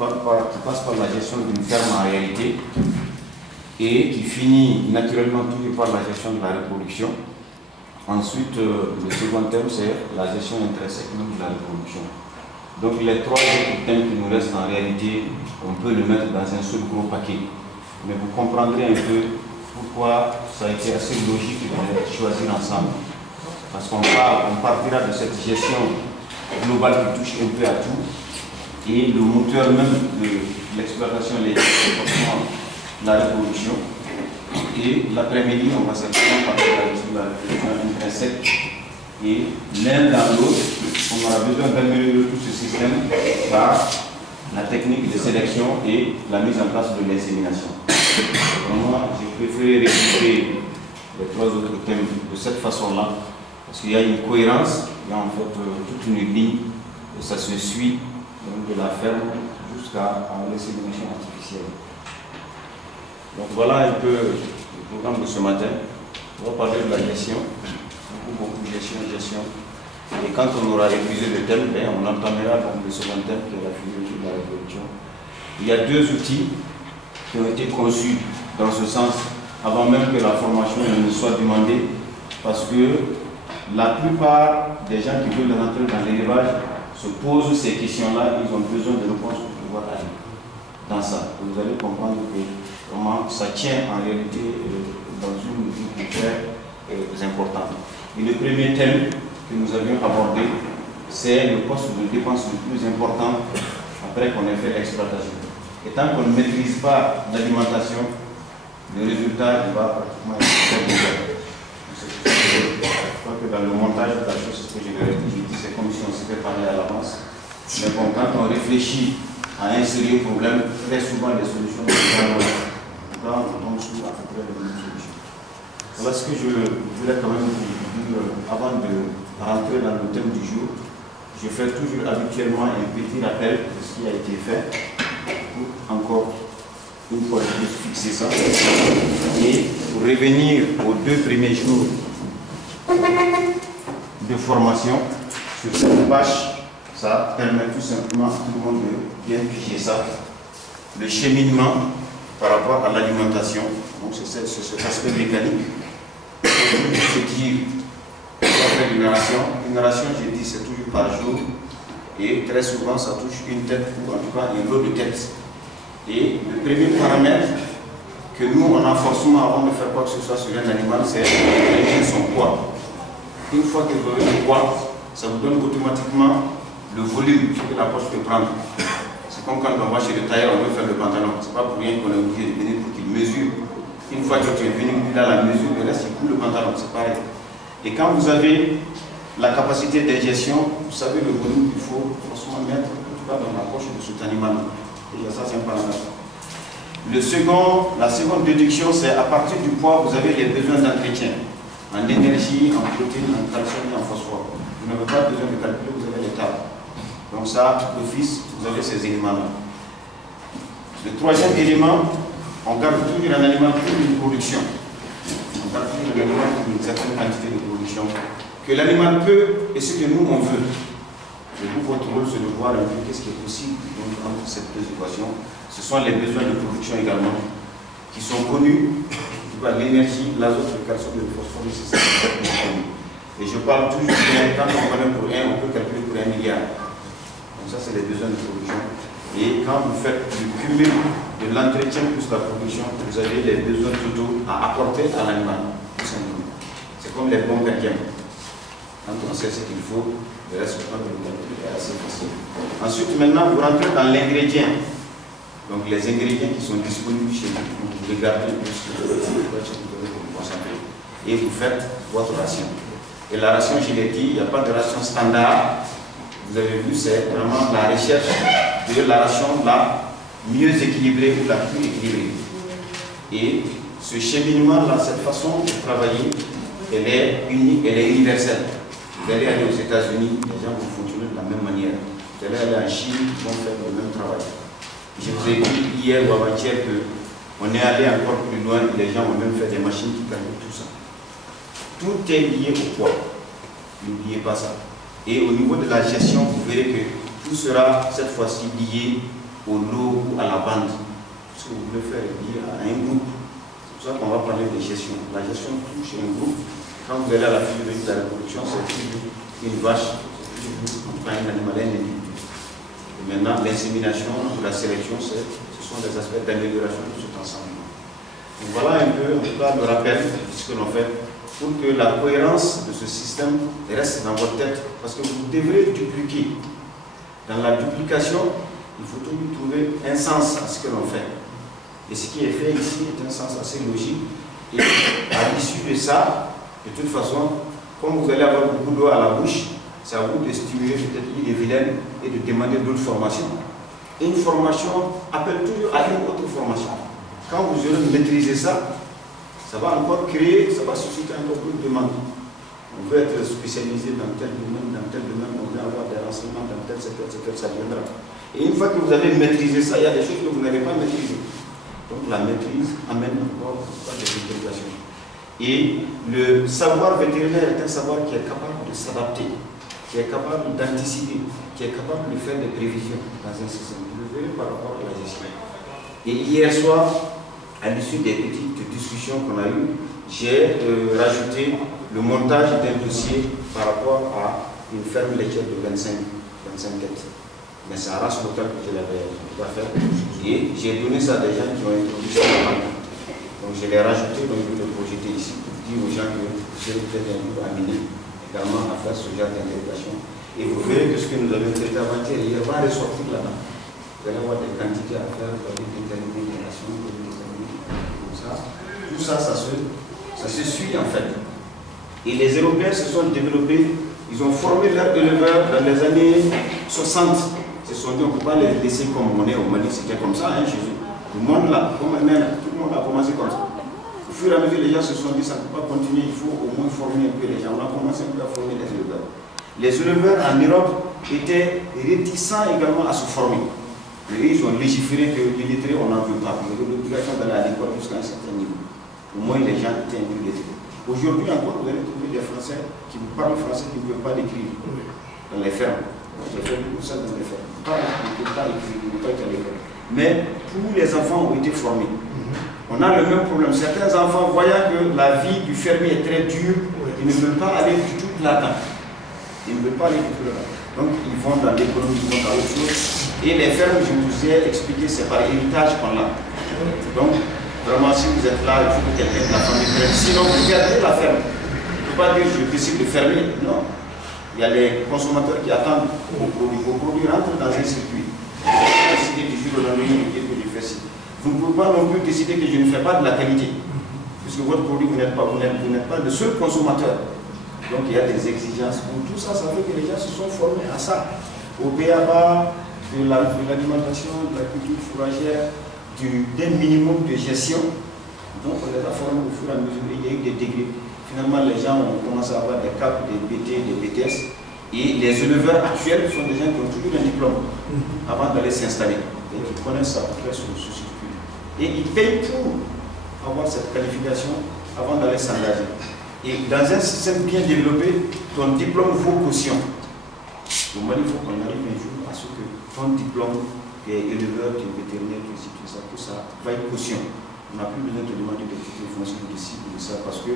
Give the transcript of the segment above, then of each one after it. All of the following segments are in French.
passe par la gestion d'une ferme en réalité et qui finit naturellement toujours par la gestion de la reproduction. Ensuite, le second thème, c'est la gestion intrinsèque de la reproduction. Donc les trois autres thèmes qui nous restent en réalité, on peut le mettre dans un seul gros paquet. Mais vous comprendrez un peu pourquoi ça a été assez logique de les choisir ensemble. Parce qu'on partira de cette gestion globale qui touche un peu à tout. Et le moteur même de l'exploitation, la reproduction. Et l'après-midi, on va certainement partir de la reproduction intrinsèque. Et l'un dans l'autre, on aura besoin d'améliorer tout ce système par la technique de sélection et la mise en place de l'insémination. Moi, j'ai préféré récupérer les trois autres thèmes de cette façon-là, parce qu'il y a une cohérence, il y a en fait toute une ligne, et ça se suit donc, de la ferme jusqu'à l'insémination artificielle. Donc voilà un peu le programme de ce matin. On va parler de la gestion, beaucoup gestion. Et quand on aura épuisé le thème, on entamera donc le second thème qui est la physiologie de la reproduction. Il y a deux outils qui ont été conçus dans ce sens avant même que la formation ne soit demandée, parce que la plupart des gens qui veulent rentrer dans l'élevage se posent ces questions-là, ils ont besoin de réponses pour pouvoir aller dans ça. Vous allez comprendre que comment ça tient en réalité dans une mesure très importante. Et le premier thème que nous avions abordé, c'est le poste de dépense le plus important après qu'on ait fait l'exploitation. Et tant qu'on ne maîtrise pas l'alimentation, le résultat il va pratiquement être très mauvais. Je crois que dans le montage de la chose, ce que je leur ai dit, c'est comme si on s'était parlé à l'avance. Mais bon, quand on réfléchit à un sérieux problème, très souvent les solutions on tombe sous à peu près les mêmes solutions. Voilà ce que je voulais quand même vous dire avant de rentrer dans le thème du jour. Je fais toujours habituellement un petit rappel de ce qui a été fait pour encore une fois de plus fixer ça et pour revenir aux 2 premiers jours de formation sur cette page. Ça permet tout simplement à tout le monde de bien piger ça. Le cheminement par rapport à l'alimentation, donc c'est cet aspect mécanique. Je dis, on va faire une narration. Une narration, j'ai dit, c'est toujours par jour. Et très souvent, ça touche une tête, ou en tout cas un lot de têtes. Et le premier paramètre que nous, on a forcément avant de faire quoi que ce soit sur un animal, c'est son poids. Une fois que vous avez le poids, ça vous donne automatiquement le volume que la poche peut prendre. C'est comme quand on va chez le tailleur, on veut faire le pantalon. C'est pas pour rien qu'on est obligé de venir pour qu'il mesure. Une fois que tu es venu, il a la mesure, le reste il coule le pantalon, c'est pareil. Et quand vous avez la capacité d'ingestion, vous savez le volume qu'il faut forcément mettre, en tout cas dans la poche de cet animal. Et ça, c'est un paramètre. La seconde déduction, c'est à partir du poids, vous avez les besoins d'entretien. En énergie, en protéines, en calcium et en phosphore. Vous n'avez pas besoin de calculer, vous avez les tables. Donc ça, d'office, vous avez ces éléments-là. Le troisième élément, on garde toujours un animal pour une production. On garde toujours un animal pour une certaine quantité de production. Que l'animal peut et ce que nous, on veut. Et vous, votre rôle, c'est de voir un peu qu'est-ce qui est possible entre ces deux équations. Ce sont les besoins de production également, qui sont connus. L'énergie, l'azote, le calcium, le phosphore, c'est ça. Et je parle toujours bien, quand on connaît pour 1, on peut calculer pour 1 milliard. Donc ça, c'est les besoins de production. Et quand vous faites le cumul de l'entretien plus la production, vous avez les besoins totaux à apporter à l'animal, tout simplement. C'est comme les bombes perdiennes. Quand on sait ce qu'il faut, le reste est assez facile. Ensuite, maintenant, vous rentrez dans l'ingrédient. Donc les ingrédients qui sont disponibles chez vous, vous regardez ce que vous concentrer. Et vous faites votre ration. Et la ration, je l'ai dit, il n'y a pas de ration standard. Vous avez vu, c'est vraiment la recherche de la ration la mieux équilibrée ou la plus équilibrée. Et ce cheminement-là, cette façon de travailler, elle est unique, elle est universelle. Vous allez aller aux États-Unis, les gens vont fonctionner de la même manière. Vous allez aller en Chine, ils vont faire le même travail. Je vous ai dit hier ou avant-hier qu'on est allé encore plus loin et les gens ont même fait des machines qui calculent tout ça. Tout est lié au poids. N'oubliez pas ça. Et au niveau de la gestion, vous verrez que tout sera cette fois-ci lié au lot ou à la bande. Ce que vous voulez faire est lié à un groupe. C'est pour ça qu'on va parler de gestion. La gestion touche un groupe. Quand vous allez à la physiologie de la reproduction, c'est toujours une vache, on prend un animal, un individu. Et maintenant, l'insémination ou la sélection, ce sont des aspects d'amélioration de cet ensemble. Donc voilà un peu, en tout cas, le rappel de ce que l'on fait pour que la cohérence de ce système reste dans votre tête, parce que vous devrez dupliquer. Dans la duplication, il faut toujours trouver un sens à ce que l'on fait. Et ce qui est fait ici est un sens assez logique. Et à l'issue de ça, de toute façon, comme vous allez avoir beaucoup d'eau à la bouche, c'est à vous de stimuler peut-être l'idée vilaine et de demander d'autres formations. Une formation appelle toujours à une autre formation. Quand vous aurez maîtrisé ça, ça va encore créer, ça va susciter encore plus de demandes. On veut être spécialisé dans tel domaine, on veut avoir des renseignements dans tel secteur, ça viendra. Et une fois que vous avez maîtrisé ça, il y a des choses que vous n'avez pas maîtrisées. Donc la maîtrise amène encore des interrogations. Et le savoir vétérinaire est un savoir qui est capable de s'adapter, qui est capable d'anticiper, qui est capable de faire des prévisions dans un système. Vous le verrez par rapport à la gestion. Et hier soir, à l'issue des petites discussions qu'on a eues, j'ai rajouté le montage d'un dossier par rapport à une ferme laitière de 25 têtes. Mais c'est à race locale que je l'avais fait. Et j'ai donné ça à des gens qui ont introduit ça dans la. Donc je l'ai rajouté, donc je vais le projeter ici pour dire aux gens que j'ai peut-être un livre amené également à faire ce genre d'interrogation. Et vous verrez que ce que nous avons traité avant-hier, il va ressortir là-bas. Vous allez avoir des quantités à faire, vous allez déterminer des nations, vous allez déterminer comme ça. Tout ça, ça se suit en fait. Et les Européens se sont développés, ils ont formé leurs éleveurs dans les années 60. Ils se sont dit, on ne peut pas les laisser comme on est au Mali, c'était comme ça hein, chez eux. Le monde là, comme on est là, tout le monde a commencé comme ça. Au fur et à mesure, les gens se sont dit, ça ne peut pas continuer, il faut au moins former un peu les gens. On a commencé un peu à former les éleveurs. Les éleveurs en Europe étaient réticents également à se former. Et ils ont légiféré que les lettrés, on n'en veut pas. Il y avait l'obligation d'aller à l'école jusqu'à un certain niveau. Au moins, les gens étaient un peu lettrés. Aujourd'hui encore, vous allez trouver des Français qui vous parlent français, qui ne peuvent pas l'écrire dans les fermes. J'ai fait beaucoup ça dans les fermes. Ils ne peuvent pas écrire, ils ne peuvent pas être à l'école. Mais tous les enfants ont été formés. On a le même problème. Certains enfants, voyant que la vie du fermier est très dure, ils ne veulent pas aller du tout là-dedans. Ils ne veulent pas aller du tout là-dedans. Donc ils vont dans l'économie, ils vont dans autre chose. Et les fermes, je vous ai expliqué, c'est par héritage qu'on l'a. Donc, vraiment, si vous êtes là, il faut que quelqu'un de la famille prenne. Sinon, vous perdez la ferme. Il ne faut pas dire je décide de fermer. Non. Il y a les consommateurs qui attendent vos produits. Vos produits rentrent dans un circuit. Vous pouvez décider du jour au lendemain de dire que je fais ci. Vous ne pouvez pas non plus décider que je ne fais pas de la qualité. Puisque votre produit, vous n'êtes pas le seul consommateur. Donc il y a des exigences. Pour tout ça, ça fait que les gens se sont formés à ça. Au BABA, de l'alimentation, de la culture fourragère, d'un minimum de gestion. Donc on les a formés au fur et à mesure. Il y a eu des degrés. Finalement, les gens ont commencé à avoir des CAP, des BT, des BTS. Et les éleveurs actuels sont des gens qui ont toujours un diplôme avant d'aller s'installer. Et qui connaissent à peu près ce circuit. Et ils payent pour avoir cette qualification avant d'aller s'engager. Et dans un système bien développé, ton diplôme vaut caution. Au Mali, il faut qu'on arrive un jour à ce que ton diplôme, qui est éleveur, qui est vétérinaire, tout ça, vaille caution. On n'a plus besoin de te demander de titre foncier de ci ou de ça, parce que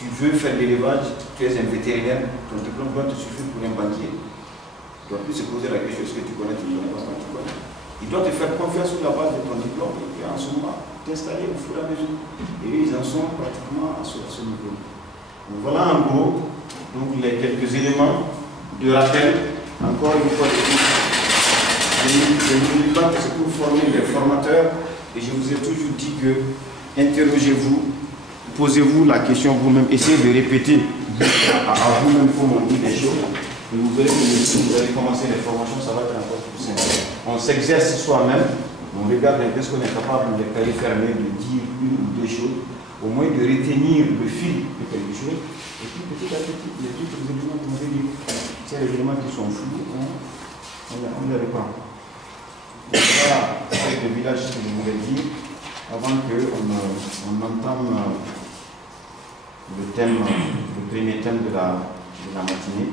tu veux faire l'élevage, tu es un vétérinaire, ton diplôme doit te suffire pour un banquier. Tu ne dois plus se poser la question, est-ce que tu connais, tu ne connais pas, tu connais. Il doit te faire confiance sur la base de ton diplôme, et puis en ce moment, t'installer au fur et à mesure. Et eux, ils en sont pratiquement à ce niveau. Donc voilà en gros donc les quelques éléments de rappel. Encore une fois, je ne dis pas que c'est pour former les formateurs, et je vous ai toujours dit que interrogez-vous, posez-vous la question vous-même, essayez de répéter à vous-même comment on dit les choses, et vous verrez que si vous allez commencer les formations, ça va être encore plus simple. On s'exerce soi-même, on regarde un peu ce qu'on est capable de cahiers fermés, de dire une ou deux choses, au moins de retenir le fil de quelque chose, et puis petit à petit, les autres éléments que vous avez dit, c'est les éléments qui sont flous, on les reprend. Voilà, c'est le village que je voulais dire, avant qu'on entame le premier thème de la matinée.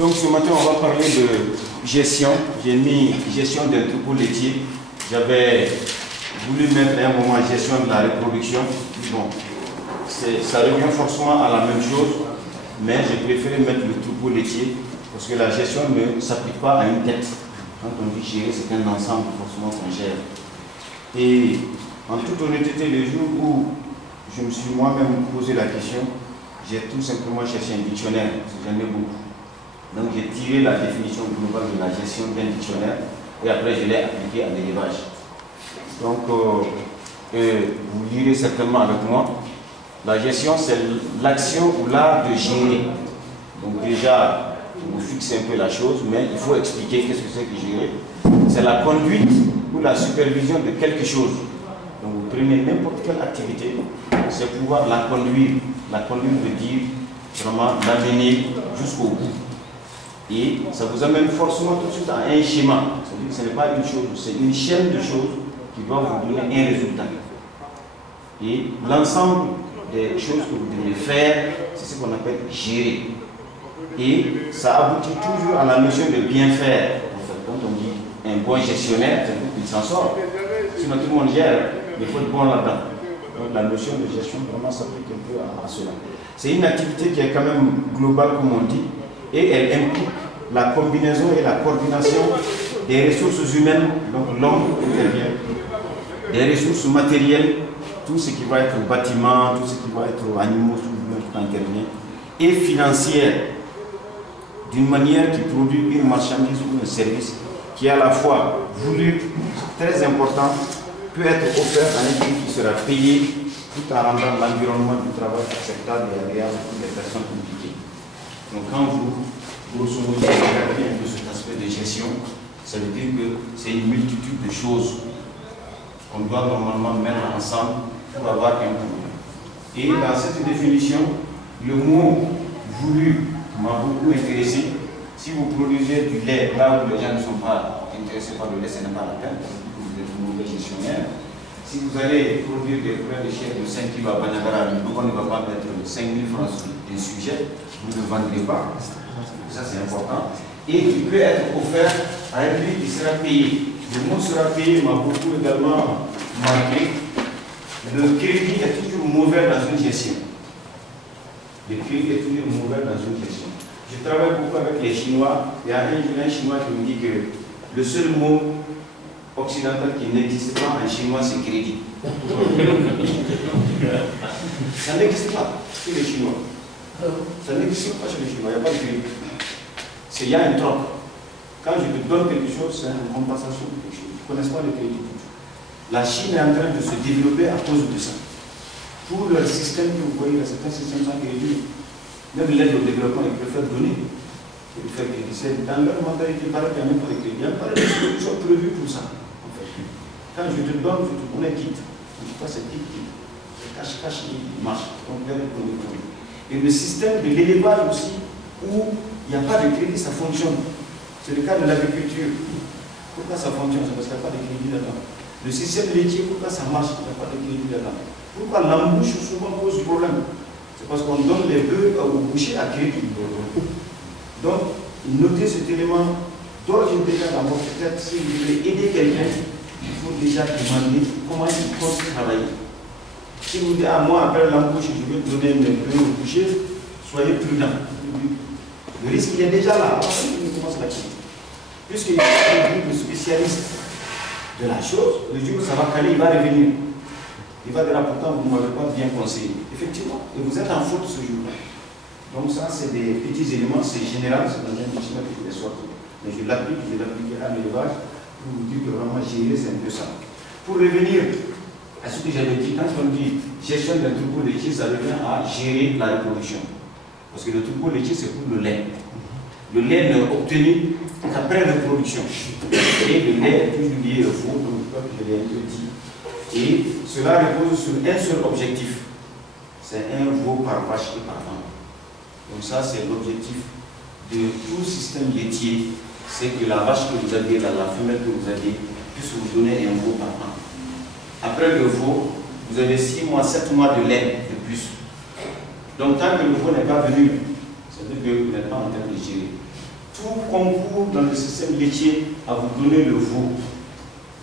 Donc ce matin, on va parler de gestion. J'ai mis gestion d'un troupeau laitier. J'avais voulu mettre à un moment gestion de la reproduction. Bon, ça revient forcément à la même chose, mais j'ai préféré mettre le troupeau laitier parce que la gestion ne s'applique pas à une tête. Quand on dit gérer, c'est un ensemble forcément qu'on gère. Et en toute honnêteté, les jours où je me suis moi-même posé la question, j'ai tout simplement cherché un dictionnaire, parce que j'en ai beaucoup. Donc j'ai tiré la définition globale de la gestion d'un dictionnaire et après je l'ai appliquée à l'élevage. Donc vous lirez certainement avec moi. La gestion, c'est l'action ou l'art de gérer. Donc déjà, vous fixez un peu la chose, mais il faut expliquer qu'est-ce que c'est que gérer. C'est la conduite ou la supervision de quelque chose. Donc vous prenez n'importe quelle activité, c'est pouvoir la conduire. La conduire veut dire vraiment l'amener jusqu'au bout. Et ça vous amène forcément tout de suite à un schéma. C'est-à-dire que ce n'est pas une chose, c'est une chaîne de choses qui doivent vous donner un résultat. Et l'ensemble des choses que vous devez faire, c'est ce qu'on appelle gérer. Et ça aboutit toujours à la notion de bien faire. En fait, quand on dit un bon gestionnaire, c'est-à-dire qu'il s'en sort. Sinon tout le monde gère, mais il faut être bon là-dedans. Donc la notion de gestion vraiment s'applique un peu à cela. C'est une activité qui est quand même globale, comme on dit, et elle implique la combinaison et la coordination des ressources humaines, donc l'homme intervient, des ressources matérielles, tout ce qui va être bâtiment, tout ce qui va être animaux, tout ce qui intervient, et financière, d'une manière qui produit une marchandise ou un service qui est à la fois voulu, très important, peut être offert à un prix qui sera payé tout en rendant l'environnement du travail acceptable et agréable pour les personnes impliquées. Donc quand vous, grosso modo, regardez un peu cet aspect de gestion, ça veut dire que c'est une multitude de choses qu'on doit normalement mettre ensemble pour avoir un problème. Et dans cette définition, le mot voulu m'a beaucoup intéressé. Si vous produisez du lait là où les gens ne sont pas intéressés par le lait, ce n'est pas la peine, vous êtes un mauvais gestionnaire. Si vous allez produire des poulets de chair de 5 kg à Banagara, pourquoi on ne va pas mettre 5 000 francs sur des sujets, vous ne vendrez pas. Ça c'est important. Et qui peut être offert à un prix qui sera payé. Le mot sera payé m'a beaucoup également marqué. Le crédit est toujours mauvais dans une gestion. Le crédit est toujours mauvais dans une gestion. Je travaille beaucoup avec les Chinois. Il y a un Chinois qui me dit que le seul mot occidental qui n'existe pas en chinois, c'est crédit. Ça n'existe pas chez les Chinois. Ça n'existe pas chez les Chinois, il n'y a pas de crédit. Il y a un troc. Quand je te donne quelque chose, c'est une compensation de quelque chose. Ils ne connaissent pas le crédit. La Chine est en train de se développer à cause de ça. Pour leur système que vous voyez, certains systèmes sans crédit, même l'aide au développement, ils préfèrent donner. Ils préfèrent crédit. Dans leur mentalité, il paraît qu'il n'y a même pas de crédit. Il y a pas de solutions prévues pour ça. En fait. Quand je te donne, je te donne un kit. Je ne dis pas c'est kit. C'est cache-cache, il marche. Donc, et le système de l'élevage aussi, où il n'y a pas de crédit, ça fonctionne. C'est le cas de l'agriculture. Pourquoi ça fonctionne? C'est parce qu'il n'y a pas de crédit là-dedans. Le système laitier, pourquoi ça marche? Il n'y a pas de crédit là-dedans. Pourquoi l'embouche souvent pose problème? C'est parce qu'on donne les bœufs au boucher à crédit. Donc, notez cet élément d'orge déjà dans votre tête. Si vous voulez aider quelqu'un, il faut déjà demander comment il compte travailler. Si vous dites, ah, moi, après l'embouche, je vais donner mes bœufs au boucher, soyez prudent. Le risque, il est déjà là. On commence l'activité. Puisqu'il y a un groupe de spécialistes de la chose, le jour où ça va caler, il va revenir. Il va dire, pourtant, vous ne m'avez pas bien conseillé. Effectivement, et vous êtes en faute ce jour-là. Donc ça, c'est des petits éléments, c'est général, c'est dans un dictionnaire qui est sorti. Mais je l'applique à l'élevage pour vous dire que vraiment gérer, c'est un peu ça. Pour revenir à ce que j'avais dit, quand on dit gestion d'un troupeau laitier, ça revient à gérer la reproduction. Parce que le troupeau laitier, c'est pour le lait. Le lait n'est obtenu qu'après la reproduction. Et le lait est toujours lié au veau, donc je l'ai un peu dit. Et cela repose sur un seul objectif. C'est un veau par vache et par an. Donc ça, c'est l'objectif de tout système laitier. C'est que la vache que vous aviez, la femelle que vous aviez, puisse vous donner un veau par an. Après le veau, vous avez 6 mois, 7 mois de lait de plus. Donc tant que le veau n'est pas venu, c'est-à-dire que vous n'êtes pas en train de gérer. concourt dans le système laitier à vous donner le veau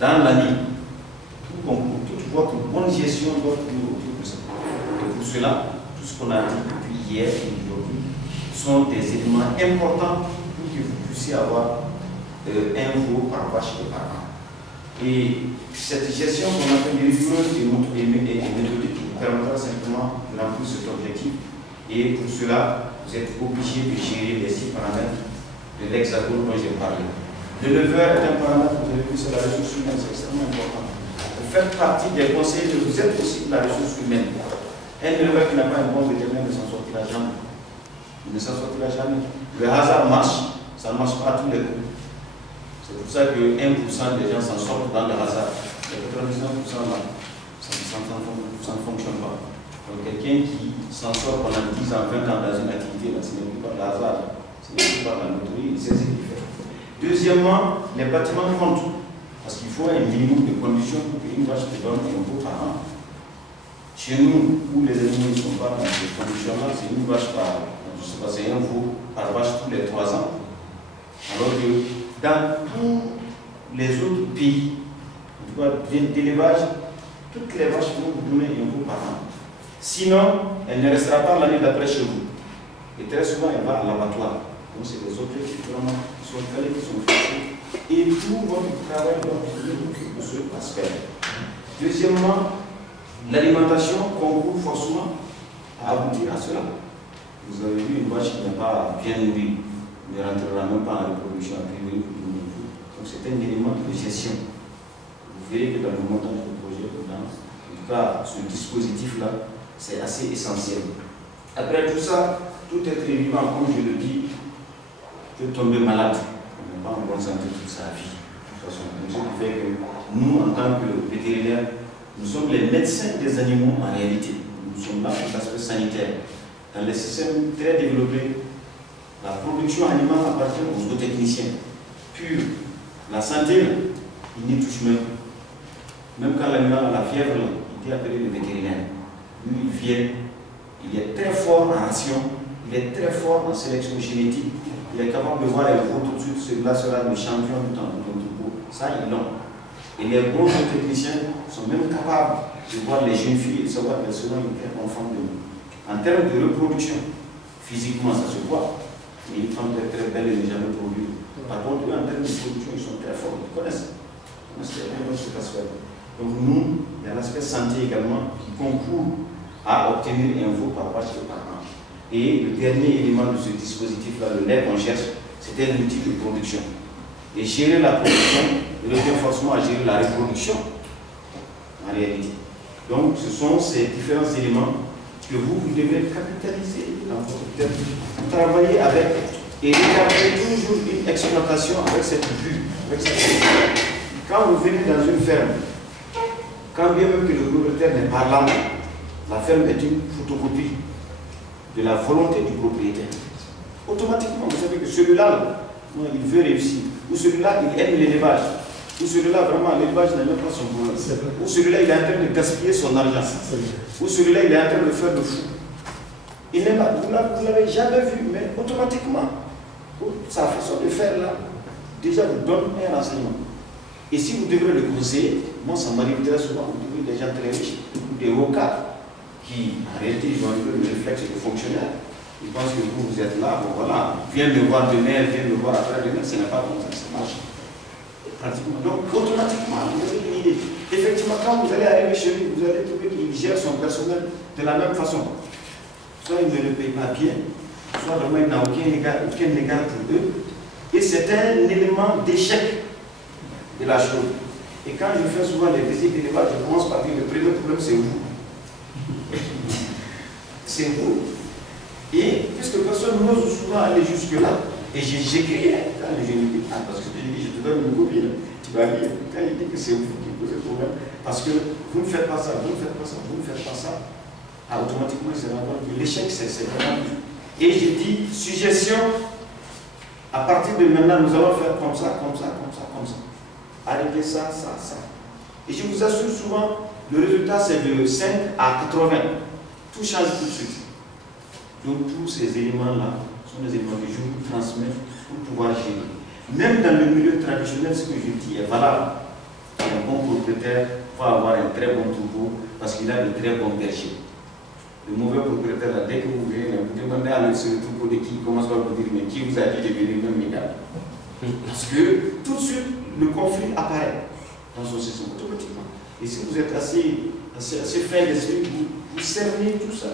dans l'année, tout concourt, toute votre bonne gestion doit tourner autour de ça. Et pour cela, tout ce qu'on a dit depuis hier et aujourd'hui sont des éléments importants pour que vous puissiez avoir un veau par vache et par an. Et cette gestion qu'on appelle rigoureuse et méthodique vous permettra simplement de remplir cet objectif. Et pour cela, vous êtes obligé de gérer les 6 paramètres de l'hexagone dont j'ai parlé. L'éleveur est un paramètre, vous avez vu, c'est la ressource humaine, c'est extrêmement important. Vous faites partie des conseillers, mais vous êtes aussi de la ressource humaine. Un éleveur qui n'a pas un bon vétérinaire ne s'en sortira jamais. Il ne s'en sortira jamais. Le hasard marche, ça ne marche pas à tous les coups. C'est pour ça que 1% des gens s'en sortent dans le hasard. Les 99% là, ça ne fonctionne pas. Donc quelqu'un qui s'en sort pendant 10 ans, 20 ans dans une activité, là, ce n'est plus pas le hasard, ce n'est plus pas la loterie, il sait ce qu'il fait. Deuxièmement, les bâtiments comptent. Parce qu'il faut un minimum de conditions pour qu'une vache te donne un veau par an. Chez nous, où les animaux ne sont pas dans ces conditions-là, c'est une vache par, je sais pas, c'est un veau par vache tous les 3 ans. Alors que dans tous les autres pays, d'élevage, toutes les vaches vont vous donner un veau par an. Sinon, elle ne restera pas l'année d'après chez vous. Et très souvent, elle va à l'abattoir. Donc, c'est des objectifs vraiment qui sont calés, qui sont fixés. Et tout votre travail doit tourner autour de ce aspect. Deuxièmement, l'alimentation concourt forcément à aboutir à cela. Vous avez vu une vache qui n'est pas bien nourrie, ne rentrera même pas en reproduction a priori pour tout le monde. Donc c'est un élément de gestion. Vous verrez que dans le montage du projet, en tout cas ce dispositif-là, c'est assez essentiel. Après tout ça, tout être vivant, comme je le dis, peut tomber malade. On n'est pas en bonne santé toute sa vie. De toute façon, ce qui fait que nous, en tant que vétérinaires, nous sommes les médecins des animaux en réalité. Nous sommes là pour l'aspect sanitaire. Dans les systèmes très développés, la production animale appartient aux zootechniciens. Puis, la santé, il n'y touche même. Même quand l'animal a la fièvre, il dit appeler le vétérinaire. Lui, il vient, il est très fort en ration, il est très fort en sélection génétique, il est capable de voir les veaux tout de suite, celui-là sera le champion du temps, ça, ils l'ont. Et les bons techniciens sont même capables de voir les jeunes filles et de savoir qu'elles seront une très bonne femme de nous. En termes de reproduction, physiquement, ça se voit. Mais une femme très très belle, elle n'est jamais produite. Par contre, eux, en termes de production, ils sont très forts. Ils connaissent. C'est un autre aspect. Donc nous, il y a l'aspect santé également qui concourt à obtenir un veau par vache et par an. Et le dernier élément de ce dispositif-là, le lait qu'on cherche, c'était un outil de production. Et gérer la production revient forcément à gérer la reproduction, en réalité. Donc ce sont ces différents éléments que vous devez capitaliser dans votre tête. Vous travaillez avec et regardez toujours une exploitation avec cette vue, avec cette vue. Quand vous venez dans une ferme, quand bien même que le propriétaire n'est pas là, la ferme est une photocopie de la volonté du propriétaire. Automatiquement, vous savez que celui-là, il veut réussir. Ou celui-là, il aime l'élevage. Ou celui-là, vraiment, l'élevage n'a même pas son problème. Ou celui-là, il est en train de gaspiller son argent. Ou celui-là, il est en train de faire le fou. Il n'est pas, vous ne l'avez jamais vu, mais automatiquement, sa façon de faire là, déjà vous donne un renseignement. Et si vous devrez le conseiller, moi ça m'arrive très souvent, vous trouvez des gens très riches, des hauts cadres, qui en réalité ils ont un peu le réflexe de fonctionnaire. Ils pensent que vous êtes là, bon voilà, viens me voir demain, viens me voir après-demain, ce n'est pas comme ça, ça marche. Pratiquement. Donc automatiquement, vous avez une idée. Effectivement, quand vous allez arriver chez lui, vous allez trouver qu'il gère son personnel de la même façon. Soit il ne le paye pas bien, soit vraiment il n'a aucun égard pour eux. Et c'est un élément d'échec de la chose. Et quand je fais souvent les visites d'élevage, je commence par dire le premier problème c'est vous. C'est vous. Et puisque personne n'ose souvent aller jusque-là, et j'ai crié quand je lui dis, parce que je dis, je te donne une copine, tu vas lire. Quand il dit que c'est vous qui posez problème, parce que vous ne faites pas ça, vous ne faites pas ça, vous ne faites pas ça, automatiquement il se rend compte que l'échec c'est vraiment dur. Et j'ai dit, suggestion, à partir de maintenant, nous allons faire comme ça, comme ça, comme ça, comme ça. Arrêtez ça, ça, ça. Et je vous assure souvent, le résultat c'est de 5 à 80. Tout change tout de suite. Donc tous ces éléments-là sont des éléments que je vous transmets pour pouvoir gérer. Même dans le milieu traditionnel, ce que je dis est valable. Un bon propriétaire va avoir un très bon troupeau parce qu'il a de très bons bergers. Le mauvais propriétaire, là, dès que vous venez, vous demandez à ce troupeau de qui, il commence par vous dire, mais qui vous a dit de venir même mégal? Parce que tout de suite, le conflit apparaît dans son système automatiquement. Et si vous êtes assez fin d'esprit, vous cernez tout ça.